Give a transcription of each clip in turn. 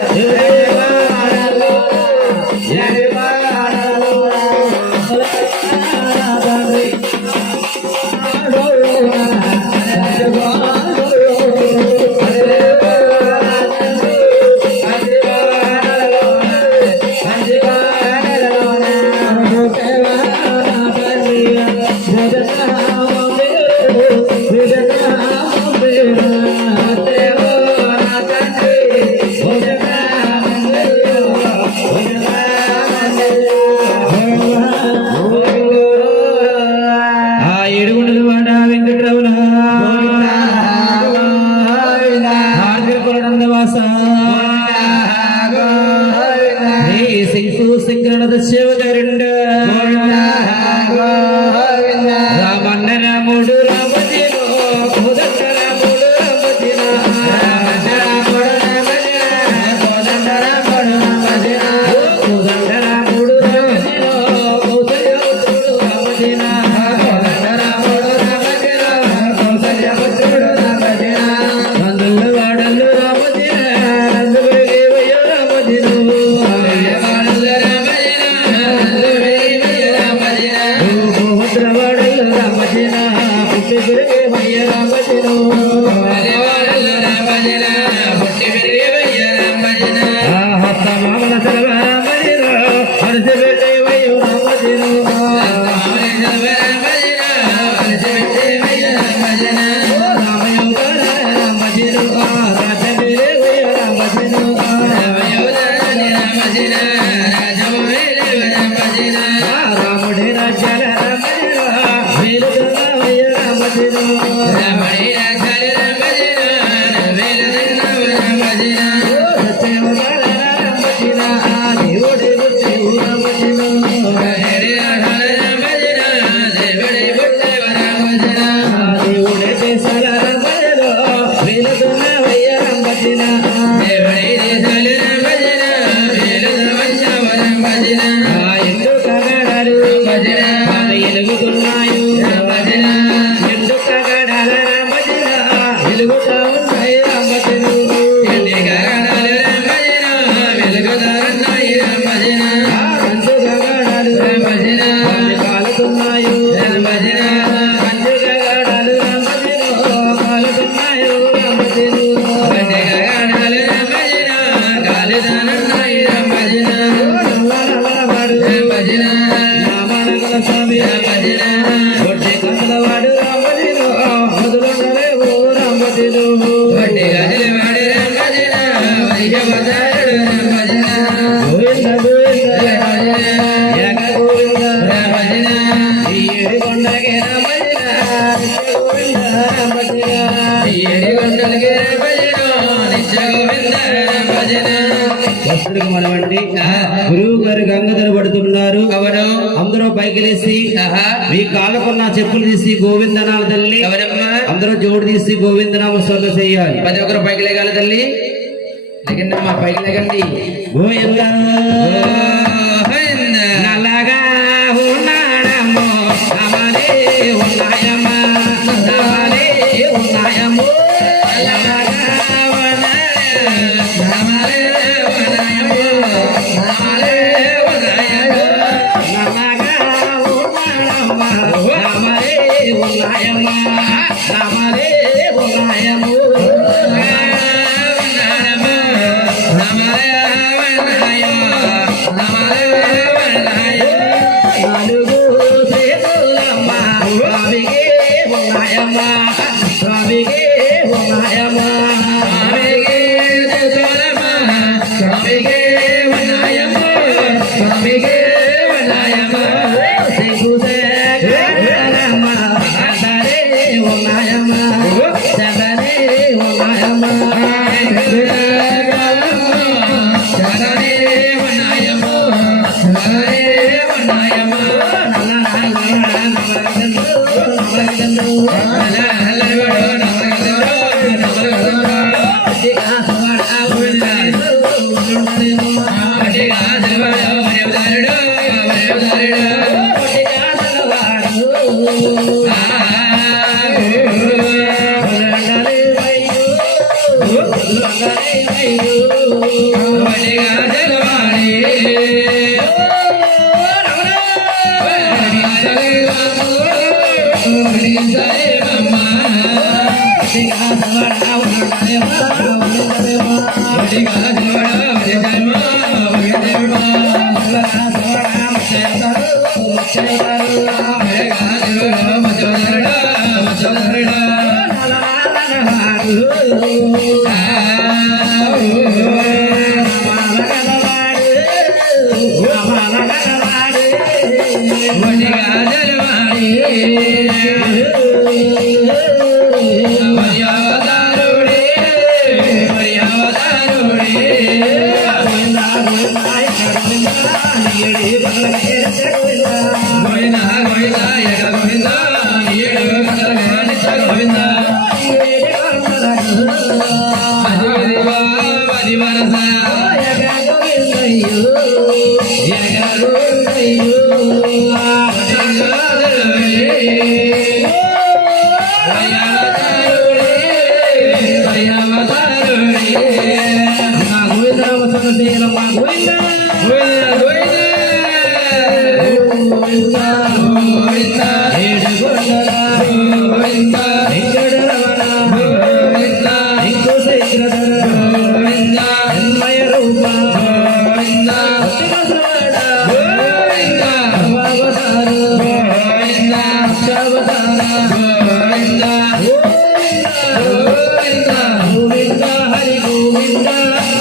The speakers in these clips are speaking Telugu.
Yeah. Medina. అందరూ పైకి లేసి మీ కాళ్ళకున్న చెప్పులు తీసి గోవిందనాల తల్లి. అందరూ జోడు తీసి గోవిందనామ స్వర్ణ చేయాలి. ప్రతి ఒక్కరు పైకి లేగాలి తల్లి. అమ్మా పైకి లేకండి. Govinda Sayama, Amare. i am Bye. Valeu, galera.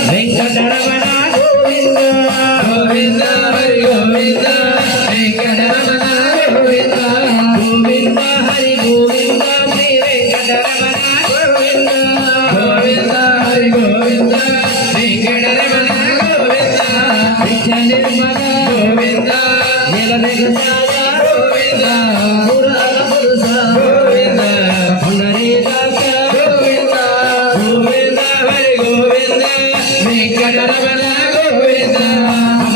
Venkataramana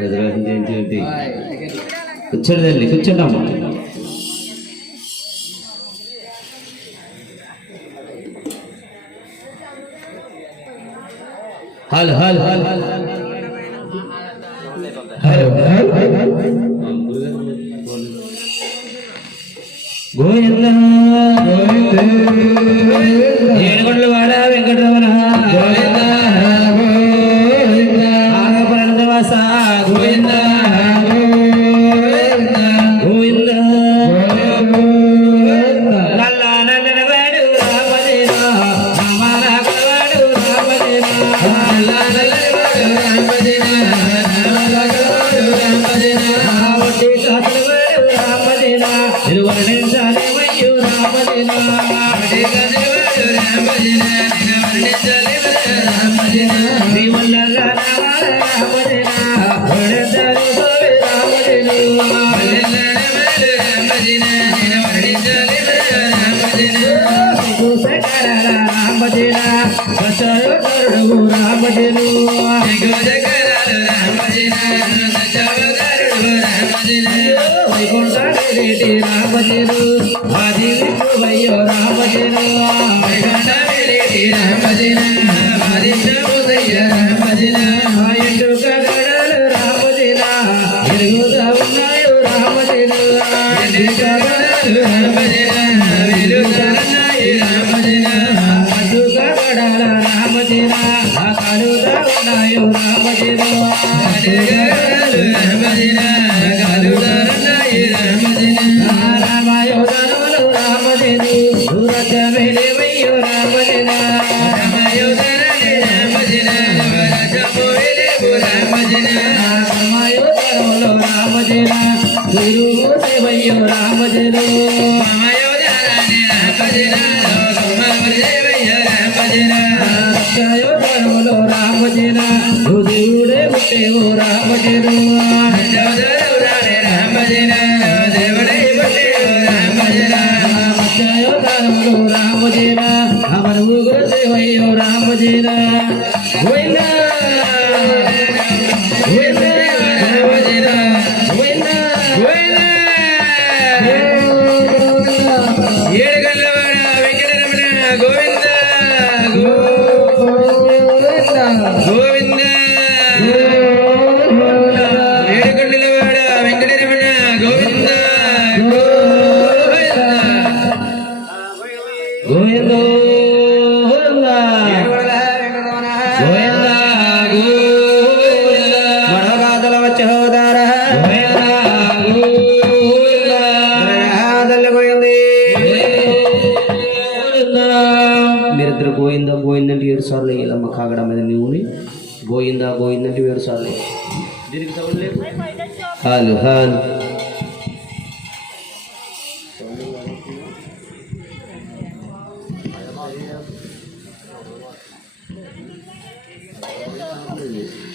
reservation చేయించేంటి కూర్చోండి తల్లి కూర్చోండి అమ్మ. హల్ హల్ హల్ హల్. రామదేనా రామదేను રામ રામ దేవు దేవుడే రామ జన రామ దేవ అమరు గురు దేవయ్యో రామ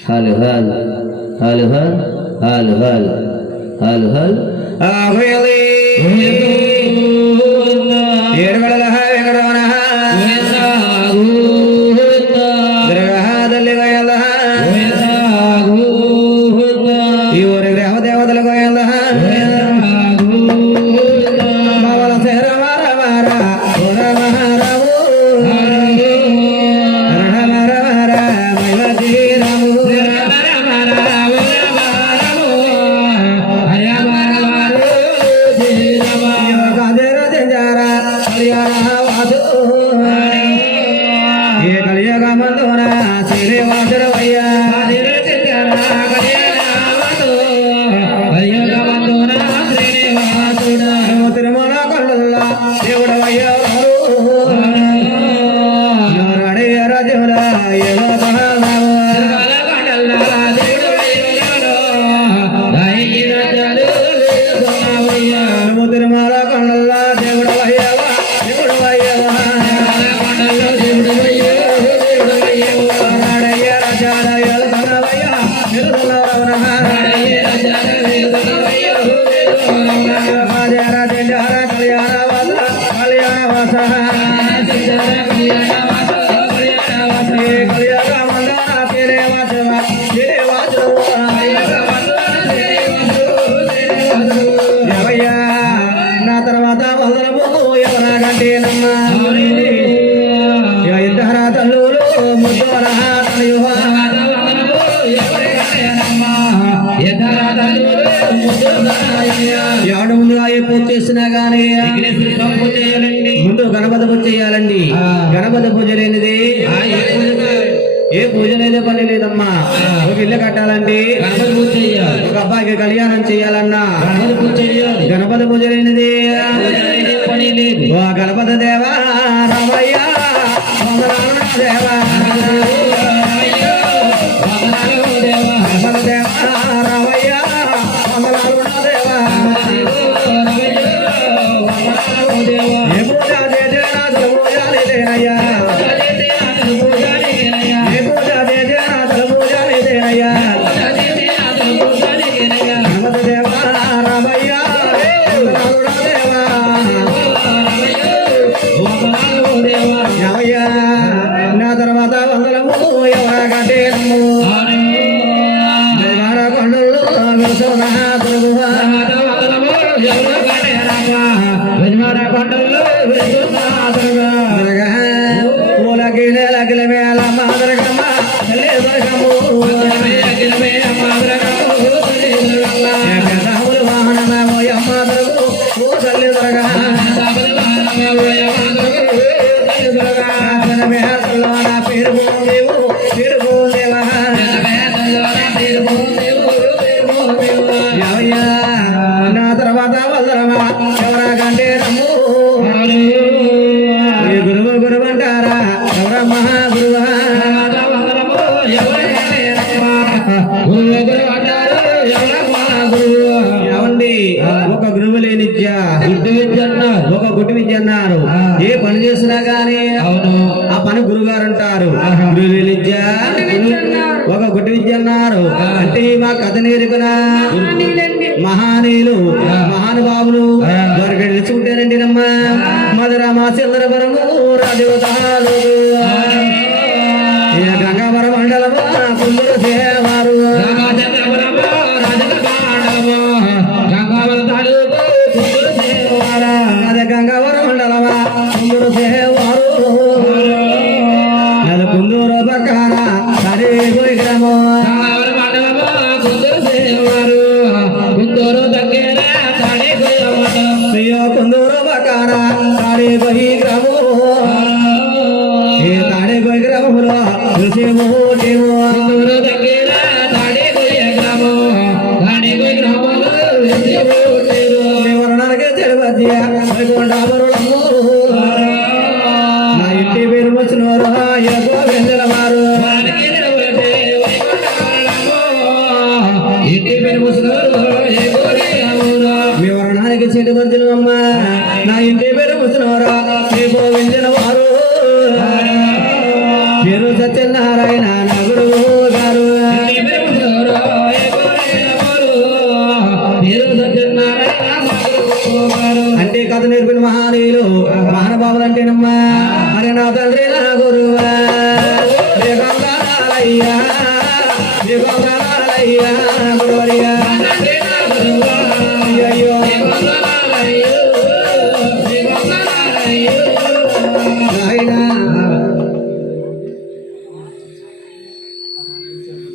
هل هل هل هل هل هل هل هل أعفظي يرغل لها يقرأنا ఓ గణపతి దేవా. meu అంటే మా కథ నేర్పిన. మహానీయులు మహానుభావులు దొరక నిలుచుకుంటారండి నమ్మ మధుర మా చంద్రవరము రాజవతాలు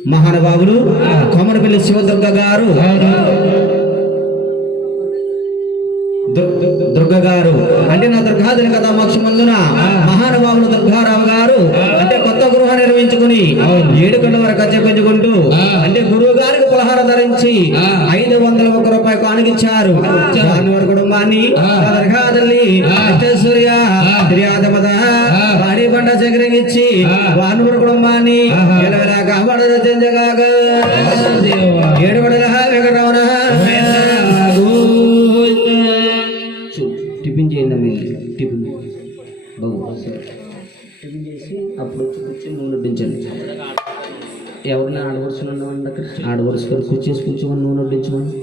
మహానుభావులు కోమరపల్లి శివదుర్గ గారు. దుర్- దుర్గ గారు. అంటే నా దుర్గాదేవి కథ మోక్షమందున మహానుభావులు దుర్గారావు గారు అంటే కొత్త గృహ నిర్మించుకుని ఏడు గంటల వరకు చెప్పించుకుంటూ అంటే గురువు గారికి పులహార ధరించి ఐదు వందల ఒక రూపాయి కానుకిచ్చారు దాని కుటుంబాన్ని ఆ దుర్గాదల్లి సూర్య శ్రీయాదమద పాడి పంట చక్రగిచ్చి కుటుంబాన్ని ఎలవెలా కాపాడదు చెంచగాక ఏడు పడల వెంకటరమణ టిఫిన్ చేయండి టిఫిన్ బాబు టిఫిన్ చేసి అప్పుడు కూర్చొని నూనె వడ్డించండి ఎవరిని ఆడవరుసలు అక్కడ ఆడవరుసలు కూర్చేసి కూర్చోమని నూనె వడ్డించమని